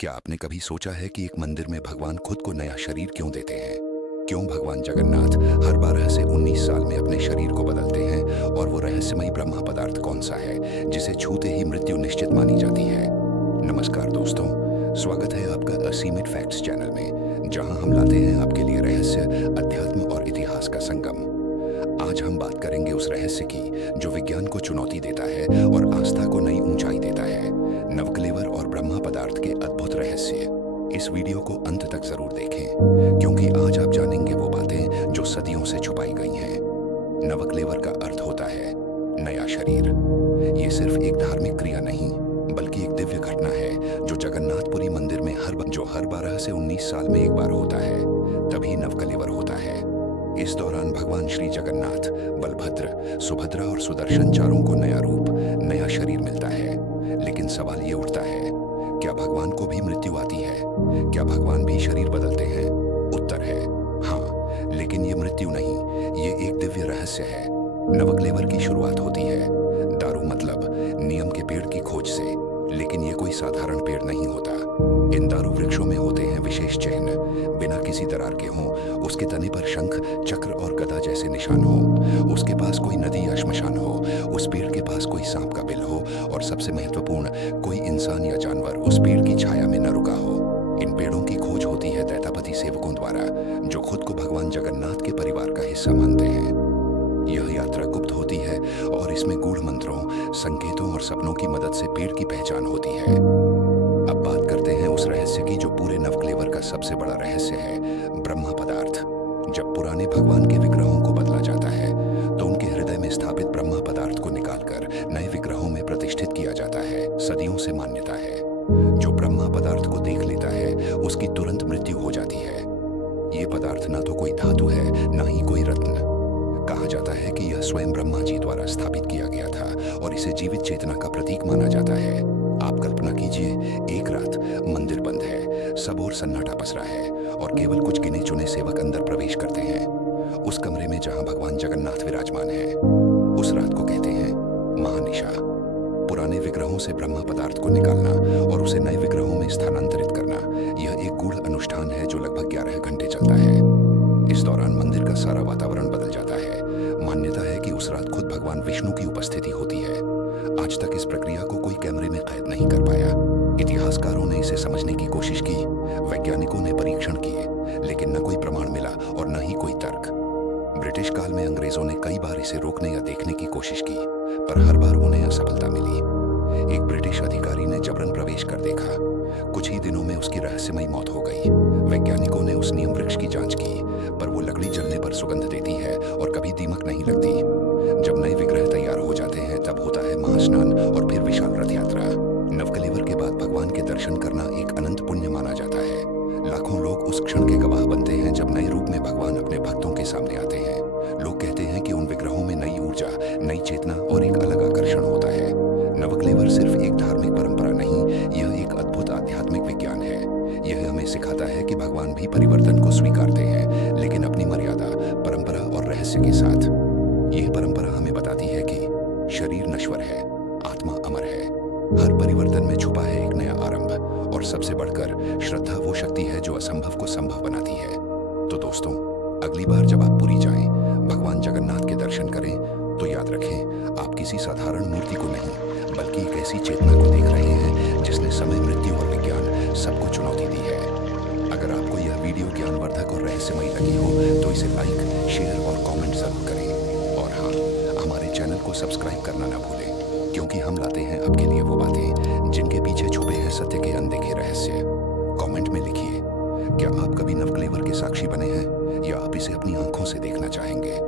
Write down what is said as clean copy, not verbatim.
क्या आपने कभी सोचा है कि एक मंदिर में भगवान खुद को नया शरीर क्यों देते हैं? क्यों भगवान जगन्नाथ हर 12 से 19 साल में अपने शरीर को बदलते हैं? और वो रहस्यमयी ब्रह्मा पदार्थ कौन सा है जिसे छूते ही मृत्यु निश्चित मानी जाती है? नमस्कार दोस्तों, स्वागत है आपका असीमित फैक्ट्स चैनल में, जहां हम लाते हैं आपके लिए रहस्य, अध्यात्म और इतिहास का संगम। आज हम बात करेंगे उस रहस्य की जो विज्ञान को चुनौती देता है और आस्था को नई ऊंचाई देता है, नवकलेवर और ब्रह्मा पदार्थ के अद्भुत रहस्य। इस वीडियो को अंत तक जरूर देखें, क्योंकि आज आप जानेंगे वो बातें जो सदियों से छुपाई गई हैं। नवकलेवर का अर्थ होता है नया शरीर। ये सिर्फ एक धार्मिक क्रिया नहीं, बल्कि एक दिव्य घटना है जो जगन्नाथपुरी मंदिर में हर 12 से 19 साल में एक बार होता है, तभी नवकलेवर होता है। इस दौरान भगवान श्री जगन्नाथ, बलभद्र, सुभद्रा और सुदर्शन चारों को नया रूप, नया शरीर मिलता है। लेकिन सवाल ये उठता है, क्या भगवान को भी मृत्यु आती है? क्या भगवान भी शरीर बदलते हैं? उत्तर है हाँ, लेकिन ये मृत्यु नहीं, ये एक दिव्य रहस्य है। नवकलेवर की शुरुआत होती है दारू मतलब नियम के पेड़ की खोज से, लेकिन ये कोई साधारण पेड़ नहीं होता। इन दारू वृक्षों में होते हैं विशेष चिन्ह, बिना किसी दरार के हों। उसके तने पर शंख, चक्र और गदा जैसे निशान हो। उसके पास कोई नदी या श्मशान हो। उस पेड़ के पास कोई सांप का बिल हो। और सबसे महत्वपूर्ण, कोई इंसान या जानवर उस पेड़ की छाया में न रुका हो। इन पेड़ों की खोज होती है दैतापति सेवकों द्वारा, जो खुद को भगवान जगन्नाथ के परिवार का हिस्सा मानते हैं। यह यात्रा गुप्त होती है और इसमें गूढ़ मंत्रों, संकेतों और सपनों की मदद से पेड़ की पहचान होती है। अब बात करते हैं उस रहस्य की जो पूरे नवकलेवर का सबसे बड़ा रहस्य है, ब्रह्मा पदार्थ। जब पुराने भगवान के विग्रहों को बदला जाता है, तो उनके हृदय में स्थापित ब्रह्मा पदार्थ को निकालकर नए विग्रहों में प्रतिष्ठित किया जाता है। सदियों से मान्यता है, जो ब्रह्मा पदार्थ को देख लेता है उसकी तुरंत मृत्यु हो जाती है। ये पदार्थ ना तो कोई धातु है, ना ही कोई रत्न। कहा जाता है कि यह स्वयं ब्रह्मा जी द्वारा स्थापित किया गया था और इसे जीवित चेतना का प्रतीक माना जाता है। आप कल्पना कीजिए, एक रात मंदिर बंद है, सब ओर सन्नाटा पसरा है और केवल कुछ गिने चुने सेवक अंदर प्रवेश करते हैं। उस कमरे में जहां भगवान जगन्नाथ विराजमान है, उस रात को कहते हैं महानिशा। पुराने विग्रहों से ब्रह्मा पदार्थ को निकालना और उसे नए विग्रहों में स्थानांतरित करना, यह एक गूढ़ अनुष्ठान है जो लगभग 11 घंटे चलता है। इस दौरान मंदिर का सारा वातावरण बदल जाता है। मान्यता है कि उस रात खुद भगवान विष्णु की उपस्थिति होती है। आज तक इस प्रक्रिया को कोई कैमरे में कैद नहीं कर पाया। इतिहासकारों ने इसे समझने की कोशिश की, वैज्ञानिकों ने परीक्षण किए, लेकिन न कोई प्रमाण मिला और न ही कोई तर्क। ब्रिटिश काल में अंग्रेजों ने कई बार इसे रोकने या देखने की कोशिश की, पर हर बार उन्हें असफलता मिली। एक ब्रिटिश अधिकारी ने जबरन प्रवेश कर देखा। कुछ ही दिनों में उसकी रहस्यमयी मौत हो गई। वैज्ञानिकों ने उस नीम वृक्ष की जांच की, पर वो लकड़ी जलने पर सुगंध देती है और कभी दीमक नहीं लगती। जब नए विग्रह तैयार हो जाते हैं, तब होता है महास्नान और फिर विशाल रथ यात्रा। नवकलेवर के बाद भगवान के दर्शन करना एक अनंत पुण्य माना जाता है। लाखों लोग उस क्षण के गवाह बनते हैं जब नए रूप में भगवान अपने भक्तों के सामने आते हैं। लोग कहते हैं कि उन विग्रहों में नई ऊर्जा, नई चेतना और एक अलग आकर्षण होता है। नवकलेवर सिर्फ एक धार्मिक परंपरा नहीं, यह एक अद्भुत आध्यात्मिक विज्ञान है। यह हमें सिखाता है कि भगवान भी परिवर्तन को स्वीकारते हैं, लेकिन अपनी मर्यादा, परंपरा और रहस्य के साथ। यह परंपरा हमें बताती है कि शरीर नश्वर है, आत्मा अमर है। हर परिवर्तन में छुपा है एक नया आरंभ, और सबसे बढ़कर श्रद्धा वो शक्ति है जो असंभव को संभव बनाती है। तो दोस्तों, अगली बार जब आप पुरी जाएं, भगवान जगन्नाथ के दर्शन करें, तो याद रखें, आप किसी साधारण मूर्ति को नहीं, बल्कि एक ऐसी चेतना को देख रहे हैं जिसने समय, मृत्यु और विज्ञान सबको चुनौती दी है। अगर आपको यह वीडियो ज्ञानवर्धक और रहस्यमयी लगी हो, तो इसे लाइक, शेयर और कमेंट जरूर करें। और हाँ, हमारे चैनल को सब्सक्राइब करना ना भूलें, क्योंकि हम लाते हैं आपके लिए वो बातें जिनके पीछे छुपे हैं सत्य के अनदेखे रहस्य। कमेंट में लिखिए, क्या आप कभी नवकलेवर के साक्षी बने हैं, या आप इसे अपनी आंखों से देखना चाहेंगे?